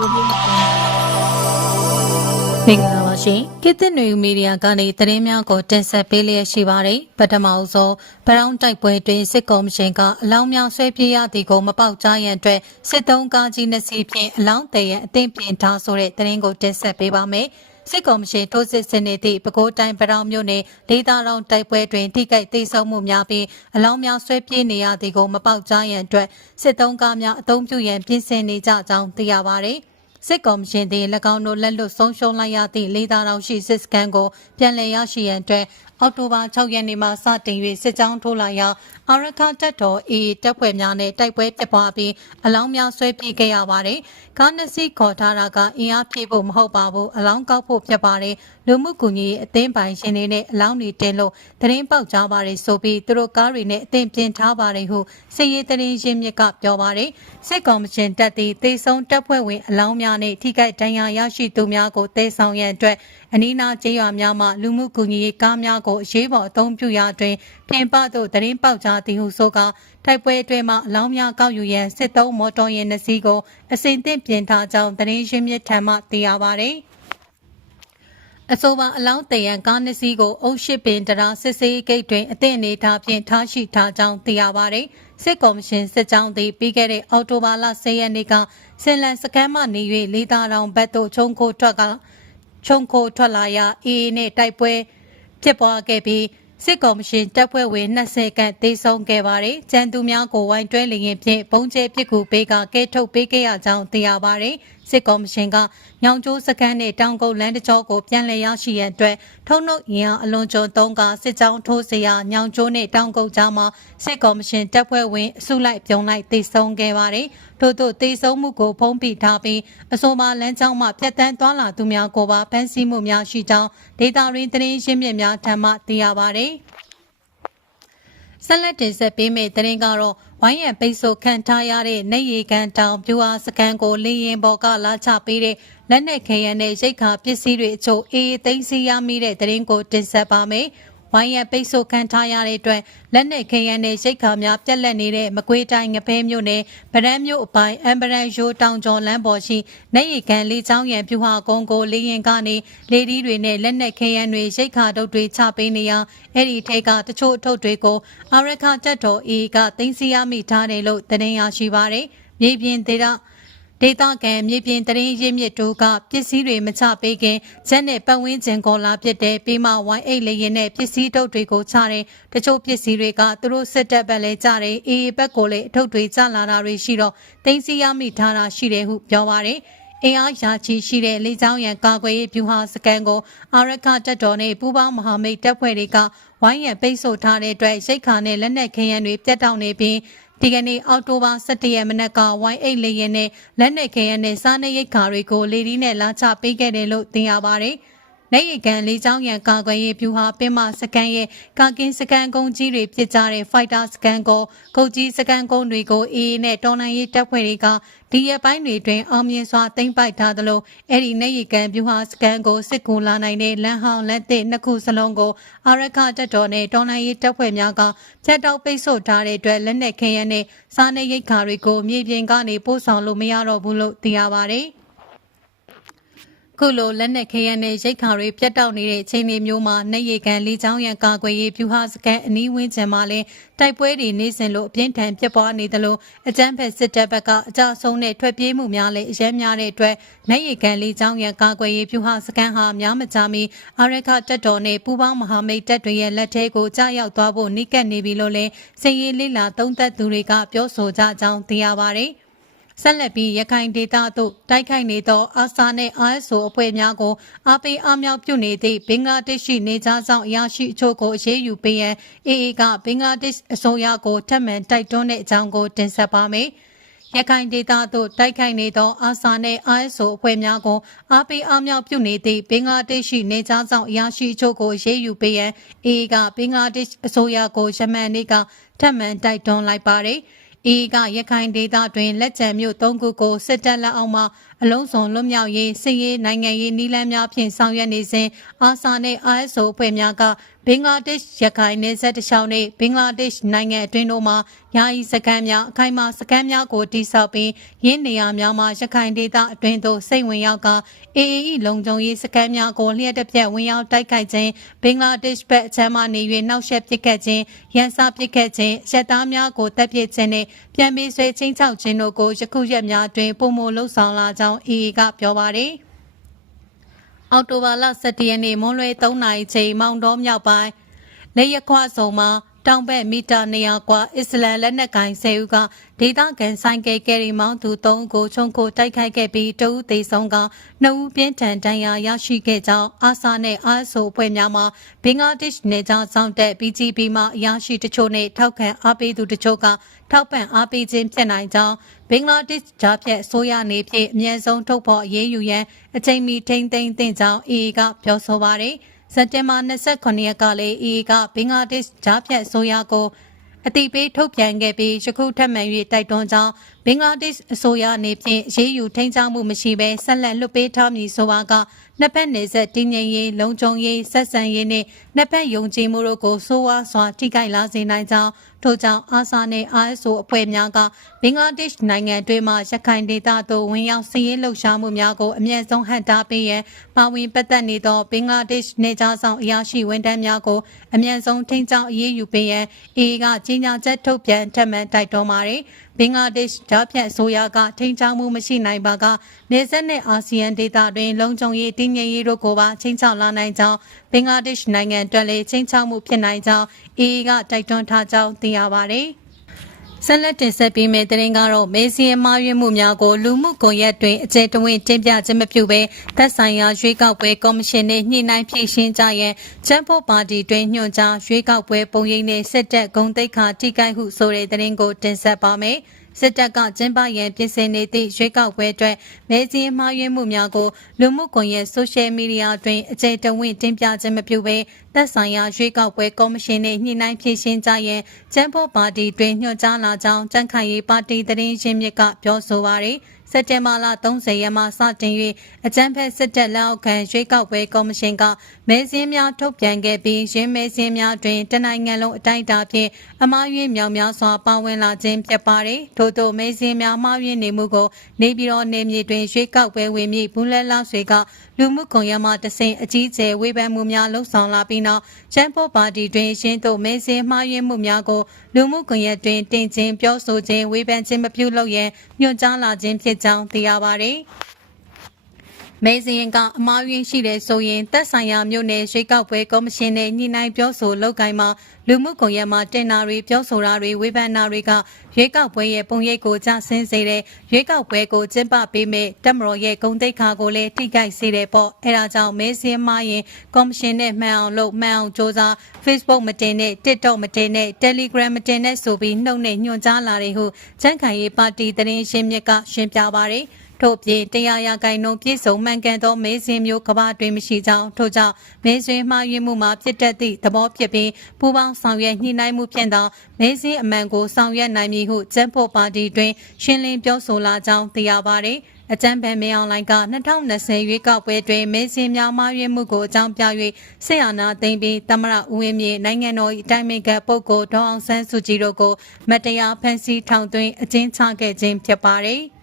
ကိုလေးကိုမင်္ဂလာပါရှင်ကိသစ်နွေမီဒီယာကနေသတင်းများကိုတင်ဆက်ပေးလျက်ရှိပါတယ်ပထမအဆုံးဘရောင်းတိုက်ပွဲတွင်စစ်ကော်မရှင်ကအလောင်းများဆွဲပြေးရသည်ကိုမပေါက်ကြားရန်အတွက်စစ်တုံးကားကြီးနှစ်စီးဖြင့်အလောင်းတရံအသင့်ပြင်ထားဆိုတဲ့သတင်းကိုတင်ဆက်ပေးပါမယ် စစ်ကော်မရှင်ထိုးစစ်ဆင်နေသည့်ပဲခူးတိုင်းပရောင်မြို့နယ်ဒေသရောင်တိုက်ပွဲတွင်ထိခိုက်ဒေဆုံးမှုများပြီးအလောင်းများဆွဲပြေးနေရသည်ကိုမပေါက်ကြားရန်အတွက်စစ်တုံးကားများအုံပြုရန်ပြင်ဆင်နေကြကြောင်းသိရပါတယ်။ စစ်ကော်မရှင်သည်၎င်းတို့လက်လွတ်ဆုံးရှုံးလိုက်ရသည့်လေးသားတော်ရှိစစ်စကန်ကိုပြန်လည်ရရှိရန်အတွက်အောက်တိုဘာ6ရက်နေ့မှစတင်၍စစ်ကြောင်းထိုးလာရာအာရခတပ်တော် AA တပ်ဖွဲ့များနဲ့တိုက်ပွဲဖြစ်ပွားပြီးအလောင်းများဆွဲပြေးခဲ့ရပါတယ်။ကားနှစ်စီးခေါ်ထားတာကအင်အားပြေဖို့မဟုတ်ပါဘူးအလောင်းကောက်ဖို့ဖြစ်ပါတယ်။လူမှုကူညီရေးအသင်းပိုင်ရှင်တွေနဲ့အလောင်းတွေတင်လို့သတင်းပေါက်ကြားပါတယ်ဆိုပြီးသူတို့ကားတွေနဲ့အသင်ပြင်ထားပါတယ်ဟုစစ်ရေးသတင်းရင်းမြစ်ကပြောပါတယ်။စစ်ကော်မရှင်တပ်သည်တေဆုံးတပ်ဖွဲ့ဝင်အလောင်းများနဲ့ထိခိုက်ဒဏ်ရာရရှိသူများကိုတေဆောင်ရန်အတွက်အနီးနားကျေးရွာများမှလူမှုကူညီရေးကားများကိုအရေးပေါ်အသုံးပြုရာတွင်ပြင်ပသို့သတင်းပေါက်ကြားသည်ဟုဆိုကာတိုက်ပွဲအတွင်းမှအလောင်းများကောက်ယူရန်စစ်သုံးမော်တော်ယာဉ်နှစ်စီးကိုအစဉ်သင့်ပြင်ထားကြောင်းသတင်းရင်းမြစ်ထံမှသိရပါသည်။ အဆိုပါအလောင်းတရံကားနှစ်စီးကိုအုပ်ရှိပင်တရာစစ်စေးဂိတ်တွင်အသင့်အနေထားဖြင့်ထားရှိထားကြောင်းသိရပါတယ်။စစ်ကော်မရှင်စစ်ကြောင်းသည်ပြီးခဲ့တဲ့အောက်တိုဘာလ10ရက်နေ့ကစင်လန်စကမ်းမှနေ၍လေးသားတောင်ဘက်သို့ချုံခိုထွက်ကချုံခိုထွက်လာရာ AA နှင့်တိုက်ပွဲဖြစ်ပွားခဲ့ပြီးစစ်ကော်မရှင်တပ်ဖွဲ့ဝင်20ခန့်သေဆုံးခဲ့ပါတယ်။ကျန်သူများကိုဝိုင်းတွဲလျင်ဖြင့်ပုံကျဲပစ်ကူပေးကကဲထုတ်ပေးခဲ့ရကြောင်းသိရပါတယ်။စစ်ကော်မရှင်ကညောင်ကျိုးစခန်းနဲ့တောင်ကုတ်လမ်းတကြောကိုပြန်လည်ရရှိရန်အတွက်ထုံနှုတ်ရင်အားအလွန်ကျွံသုံးကစစ်ကြောင်းထိုးစရာညောင်ကျိုးနဲ့တောင်ကုတ်ကြားမှာစစ်ကော်မရှင်တပ်ဖွဲ့ဝင်အစုလိုက်ပြုံလိုက်သေဆုံးခဲ့ပါတယ်။ထို့သို့သေဆုံးမှုကိုဖုံးပြထားပြီးအဆိုပါလမ်းကြောင်းမှဖြတ်တန်းသွားလာသူများကိုပါဖမ်းဆီးမှုများရှိကြောင်းဒေတာရင်းသတင်းရင်းမြစ်များထံမှသိရပါတယ်။ ဆက်လက်တင်ဆက်ပေးမယ့်သတင်းကတော့ဝိုင်းရံပိတ်ဆို့ခံထားရတဲ့နေရီကန်တောင်ပြူအားစကန်ကိုလေရင်ပေါ်ကလာချပေးတဲ့လက်နက်ခဲယမ်းနဲ့ရိတ်ခါပစ္စည်းတွေအချို့အေးသိမ်းစီရမိတဲ့သတင်းကိုတင်ဆက်ပါမယ်။ ဝိုင်းရံပိတ်ဆို့ခံထားရတဲ့အတွက်လက်နက်ခဲယမ်းနဲ့ရိတ်ခါများပြက်လက်နေတဲ့မကွေးတိုင်းငဖဲမြို့နယ်ဗရန်မြို့အပိုင်းအမ်ဘရန်ရိုးတောင်ကျော်လမ်းပေါ်ရှိနေရီကန်လေးချောင်းရံပြူဟာကုန်းကိုလေရင်ကနေလေဒီတွေနဲ့လက်နက်ခဲယမ်းတွေရိတ်ခါတုပ်တွေချပေးနေရာအဲ့ဒီထဲကတချို့အထုပ်တွေကိုအာရခတက်တော်အေကသိမ်းစီရမိထားတယ်လို့သတင်းရရှိပါတယ်။မြေပြင်ဒေသ ဒေတာကန်မြေပြင်တရင်ရင်းမြစ်တို့ကပစ္စည်းတွေမချပေးခင်ဇက်နဲ့ပတ်ဝန်းကျင်ကောလာပြစ်တဲ့ပေးမဝိုင်းအိတ်လေးရင်နဲ့ပစ္စည်းတုပ်တွေကိုချတယ်တချို့ပစ္စည်းတွေကသူတို့စစ်တပ်ဘက်လဲကြတယ်အေးဘက်ကိုလည်းအထုပ်တွေချလာတာတွေရှိတော့တင်းစီရမိထားတာရှိတယ်ဟုပြောပါတယ်အင်အားရာချီရှိတဲ့လေကြောင်းရန်ကာကွယ်ရေးဗျူဟာစကန်ကိုအာရခတပ်တော်နဲ့ပူးပေါင်းမဟာမိတ်တပ်ဖွဲ့တွေကဝိုင်းရံပိတ်ဆို့ထားတဲ့အတွက်ရိတ်ခါနဲ့လက်နက်ခဲယမ်းတွေပြတ်တောက်နေပြီး ဒီကနေ့အောက်တိုဘာ17ရက်မနက်ကဝိုင်းအိတ်လေးရင်နဲ့လက်နက်ခဲယမ်းနဲ့စားနပ်ရိက္ခာတွေကိုလေဒီနဲ့လာချပေးခဲ့တယ်လို့သိရပါတယ်။ နေရီကန်လေးချောင်းရန်ကာကွယ်ရေးဗျူဟာပင်မစကန်ရဲ့ကာကင်းစကန်ကုန်းကြီးတွေပြစ်ကြတဲ့ဖိုက်တာစကန်ကိုကုတ်ကြီးစကန်ကုန်းတွေကိုအေးနဲ့တော်လိုင်းရေးတပ်ဖွဲ့တွေကဒီရက်ပိုင်းတွေတွင်အောင်မြင်စွာသိမ်းပိုက်ထားသလိုအဲ့ဒီနေရီကန်ဗျူဟာစကန်ကိုစစ်ကူလာနိုင်တဲ့လမ်းဟောင်းလက်သစ်နှစ်ခုစလုံးကိုအာရခတပ်တော်နဲ့တော်လိုင်းရေးတပ်ဖွဲ့များကဖြတ်တောက်ပိတ်ဆို့ထားတဲ့အတွက်လက်နက်ခဲယမ်းနဲ့စားနပ်ရိက္ခာတွေကိုမြေပြင်ကနေပို့ဆောင်လို့မရတော့ဘူးလို့သိရပါတယ်။ ခုလိုလက်နက်ခဲယမ်းနဲ့ရိတ်ခါတွေပြတ်တောက်နေတဲ့အချိန်တွေမျိုးမှာနေရီကန်လေးချောင်းရန်ကာကွယ်ရေးဗျူဟာစကန်အနီးဝန်းကျင်မှာလည်းတိုက်ပွဲတွေနေစဉ်လို့အပြင်းထန်ဖြစ်ပွားနေသလိုအကြမ်းဖက်စစ်တပ်ဘက်ကအကြဆုံးနဲ့ထွက်ပြေးမှုများလည်းအရမ်းများတဲ့အတွက်နေရီကန်လေးချောင်းရန်ကာကွယ်ရေးဗျူဟာစကန်ဟာများမကြမီအာရခတပ်တော်နဲ့ပူးပေါင်းမဟာမိတ်တပ်တွေရဲ့လက်ထဲကိုကြားရောက်သွားဖို့နှိကပ်နေပြီလို့လည်းစစ်ရေးလိလာသုံးသက်သူတွေကပြောဆိုကြကြောင်းသိရပါတယ်။ ဆက်လက်ပြီးရခိုင်ဒေသသို့တိုက်ခိုက်နေသောအာဆာနှင့် ISO အဖွဲ့များကိုအားပေးအားမြောက်ပြုနေသည့်ဘင်္ဂလားဒေ့ရှ်နေသားဆောင်အရာရှိအချို့ကိုအရေးယူပေးရန် AA ကဘင်္ဂလားဒေ့ရှ်အစိုးရကိုထပ်မံတိုက်တွန်းတဲ့အကြောင်းကိုတင်ဆက်ပါမယ်။ရခိုင်ဒေသသို့တိုက်ခိုက်နေသောအာဆာနှင့် ISO အဖွဲ့များကိုအားပေးအားမြောက်ပြုနေသည့်ဘင်္ဂလားဒေ့ရှ်နေသားဆောင်အရာရှိအချို့ကိုအရေးယူပေးရန် AA ကဘင်္ဂလားဒေ့ရှ်အစိုးရကိုယမန်နေ့ကထပ်မံတိုက်တွန်းလိုက်ပါတယ်။ အေကရခိုင်ဒေသတွင်လက်ကျန်မြို့၃ခုကိုစစ်တပ်လက်အောက်မှအလုံးစုံလွတ်မြောက်ရေးစစ်ရေးနိုင်ငံရေးနည်းလမ်းများဖြင့်ဆောင်ရွက်နေစဉ်အာဆာနှင့် ISO အဖွဲ့များကဘင်္ဂလားဒေ့ရှ်ရခိုင်နယ်စပ်တစ်လျှောက်နဲ့ဘင်္ဂလားဒေ့ရှ်နိုင်ငံအတွင်းတို့မှာယာယီစခန်းများအခိုင်အမာစခန်းများကိုတိစောက်ပြီးရင်းနေရာများမှာရခိုင်ဒေသအတွင်းသို့စိတ်ဝင်ရောက်က AAE လုံခြုံရေးစခန်းများကိုလျှက်တစ်ပြက်ဝင်ရောက်တိုက်ခိုက်ခြင်းဘင်္ဂလားဒေ့ရှ်ဘက်အချမ်းမှနေ၍နှောက်ယှက်ပစ်ခတ်ခြင်းရန်စာပစ်ခတ်ခြင်းရက်သားများကိုတပ်ပစ်ခြင်းနဲ့ပြန်ပြီးဆွဲချင်းချောက်ခြင်းတို့ကိုယခုရက်များအတွင်းပုံမလှုပ်ဆောင်လာကြောင်း AA ကပြောပါတယ်။အောက်တိုဘာလ17ရက်နေ့မွန်းလွဲ3နာရီချိန်မောင်တော်မြောက်ပိုင်းလေရခွဆုံမှာ တောင်ဘက်မီတာ200ကွာအစ္စလမ်လက်နက်ကိုင်ဆယ်ဦးကဒေသခံဆိုင်ကယ်ကယ်ရီမောင်းသူ3ဦးကိုချုံကိုတိုက်ခိုက်ခဲ့ပြီးတဦးသေဆုံးက2ဦးပြင်းထန်ဒဏ်ရာရရှိခဲ့ကြောင်းအာဆာနဲ့အာဆိုအဖွဲ့များမှဘင်္ဂလားဒေ့ရှ်နယ်ကြောင်းဆောင်တက် BGP မှအရာရှိတချို့နဲ့ထောက်ခံအားပေးသူတချို့ကထောက်ပံ့အားပေးခြင်းဖြစ်နိုင်ကြောင်းဘင်္ဂလားဒေ့ရှ်ဂျာဖြတ်ဆိုရနေဖြင့်အမြဲဆုံးထုတ်ဖော်အရေးယူရန်အချိန်မီထိမ့်သိမ်းသင့်ကြောင်း AA ကပြောဆိုပါတယ်။ စက်တင်ဘာ29ရက်ကလည်း AA ကဘင်္ဂလားဒေ့ရှ်ဂျာဖြတ်ဆိုရကိုအတိပေးထုတ်ပြန်ခဲ့ပြီးယခုထပ်မံ၍တိုက်တွန်းကြောင်းဘင်္ဂလားဒေ့ရှ်အစိုးရအနေဖြင့်ရေးယူထိန်းချောင်းမှုမရှိဘဲဆက်လက်လွတ်ပေးထားမည်ဆိုပါကနှစ်ဖက်နေဆက်တည်ငြိမ်ရေးလုံခြုံရေးဆက်ဆံရေးနှင့်နှစ်ဖက်ယုံကြည်မှုတို့ကိုဆိုးဝါးစွာထိခိုက်လာစေနိုင်ကြောင်း ထို့ကြောင့်အာဆာနှင့် ISO အဖွဲ့များကဘင်္ဂလားဒေ့ရှ်နိုင်ငံတွင်မှရခိုင်ဒေသသို့ဝင်ရောက်စီးရင်လှုပ်ရှားမှုများကိုအမြင့်ဆုံးဟန့်တားပေးရန်ပါဝင်ပတ်သက်နေသောဘင်္ဂလားဒေ့ရှ်နေကြားဆောင်အရာရှိဝန်ထမ်းများကိုအမြင့်ဆုံးထိန်းချောင်းအရေးယူပေးရန် AA ကကြီးညာချက်ထုတ်ပြန်ထပ်မံတိုက်တွန်းပါတယ်ဘင်္ဂလားဒေ့ရှ်ဓာတ်ဖြတ်ဆိုရကထိန်းချောင်းမှုမရှိနိုင်ပါကနေဆက်နဲ့အာဆီယံဒေသတွင်လုံခြုံရေးတည်ငြိမ်ရေးတို့ကိုပါချင်းချောက်လာနိုင်ကြောင်းဘင်္ဂလားဒေ့ရှ်နိုင်ငံအတွက်လည်းချင်းချောက်မှုဖြစ်နိုင်ကြောင်း AA ကတိုက်တွန်းထားကြောင်းသိရပါတယ်။ဆက်လက်တင်ဆက်ပေးမယ့်သတင်းကတော့မေစီယမာရွေးမှုများကိုလူမှုကွန်ရက်တွင်အကျယ်တဝင့်တင်ပြခြင်းမပြုဘဲသက်ဆိုင်ရာရွေးကောက်ပွဲကော်မရှင်နှင့်ညှိနှိုင်းဖြည့်ရှင်းကြရန်ချမ်ဖို့ပါတီတွင်ညွှန်ကြားရွေးကောက်ပွဲပုံရိပ်နှင့်စစ်တပ်ဂုံတိတ်ခါထိကိုက်ဟုဆိုတဲ့သတင်းကိုတင်ဆက်ပါမယ်။ စစ်တပ်ကကျင်းပရန်ပြင်ဆင်နေသည့်ရွေးကောက်ပွဲအတွက်မဲစင်းမှားယွင်းမှုများကိုလူမှုကွန်ရက်ဆိုရှယ်မီဒီယာတွင်အကြိမ်တဝင့်တင်ပြခြင်းမပြုဘဲသက်ဆိုင်ရာရွေးကောက်ပွဲကော်မရှင်နှင့်ညှိနှိုင်းဖြည့်ရှင်းကြရန်ကျန်းဖို့ပါတီတွင်ညွှန်ကြားလာကြောင်းကြံ့ခိုင်ရေးပါတီသတင်းရင်းမြစ်ကပြောဆိုပါရယ်။ စက်တင်ဘာလ30ရက်မှစတင်၍အကြံဖက်စစ်တပ်လက်အောက်ခံရွေးကောက်ပွဲကော်မရှင်ကမဲစင်းများထုတ်ပြန်ခဲ့ပြီးရင်းမဲစင်းများတွင်တနိုင်ငံလုံးအတိုင်းအတာဖြင့်အမှားယွင်းမြောင်များစွာပါဝင်လာခြင်းဖြစ်ပါတယ်။ထို့သောမဲစင်းများမှားယွင်းနေမှုကိုနေပြည်တော်နေမြေတွင်ရွေးကောက်ပွဲဝင်မြဘူးလက်လောက်ဆွေက လူမှုကွန်ရက်မှတဆင့်အကြီးကျယ်ဝေဖန်မှုများလှုံ့ဆော်လာပြီးနောက်ချမ်ပိုပါတီတွင်ရှင်းသို့မဲစင်းမှားယွင်းမှုများကိုလူမှုကွန်ရက်တွင်တင်ခြင်းပြောဆိုခြင်းဝေဖန်ခြင်းမပြုလုပ်ရန်ညွှန်ကြားလာခြင်းဖြစ်ကြောင်းသိရပါသည်မဲစရင်ကအမားရင်းရှိတဲ့ဆိုရင်သက်ဆိုင်ရာမြို့နယ်ရွေးကောက်ပွဲကော်မရှင်နဲ့ညှိနှိုင်းပြောဆိုလုပ်ကိုင်မှာ လူမှုကွန်ရက်မှာတင်နာတွေပြောဆိုတာတွေဝေဖန်နာတွေကရွေးကောက်ပွဲရဲ့ပုံရိပ်ကိုကျဆင်းစေတဲ့ရွေးကောက်ပွဲကိုကျင်းပပေးမဲ့တက်မတော်ရဲ့ဂုံတိတ်ခါကိုလည်းထိခိုက်စေတဲ့ပေါ့အဲဒါကြောင့်မဲစင်းမရင်ကော်မရှင်နဲ့မှန်အောင်လုပ်မှန်အောင်စ조사 Facebook မတင်နဲ့ TikTok မတင်နဲ့ Telegram မတင်နဲ့ဆိုပြီးနှုတ်နဲ့ညွှန်ကြားလာတဲ့ဟုချမ်းခိုင်ရေးပါတီသတင်းရှင်းမြစ်ကရှင်းပြပါရယ်ထို့ပြင်တရားရဂိုင်နှုန်းပြည့်စုံမှန်ကန်သောမဲစင်းမျိုးကဘာတွင်မရှိကြောင်းထို့ကြောင့်မဲစင်းမှားယွင်းမှုမှာဖြစ်တတ်သည့်သဘောဖြစ်ပြီးပူးပေါင်းဆောင်ရွက်ညှိနှိုင်းမှုဖြင့်သောမဲစင်းအမှန်ကိုဆောင်ရွက်နိုင်မည်ဟုကျန်းဖို့ပါတီတွင်ရှင်းလင်းပြောဆိုလာကြောင်းသိရပါသည်အကြံဖန်မေအောင်လိုင်းက2020ရွေးကောက်ပွဲတွင်မဲစင်းများမှားယွင်းမှုကိုအကြောင်းပြ၍ဆေးအာနာသိမ်းပြီးတမရဦးဝင်းမြေနိုင်ငံတော်၏အတိုင်းအမြပုဂ္ဂိုလ်ဒေါအောင်ဆန်းစုကြည်တို့ကိုမတရားဖမ်းဆီးထောင်သွင်းအကျဉ်းချခဲ့ခြင်းဖြစ်ပါသည်။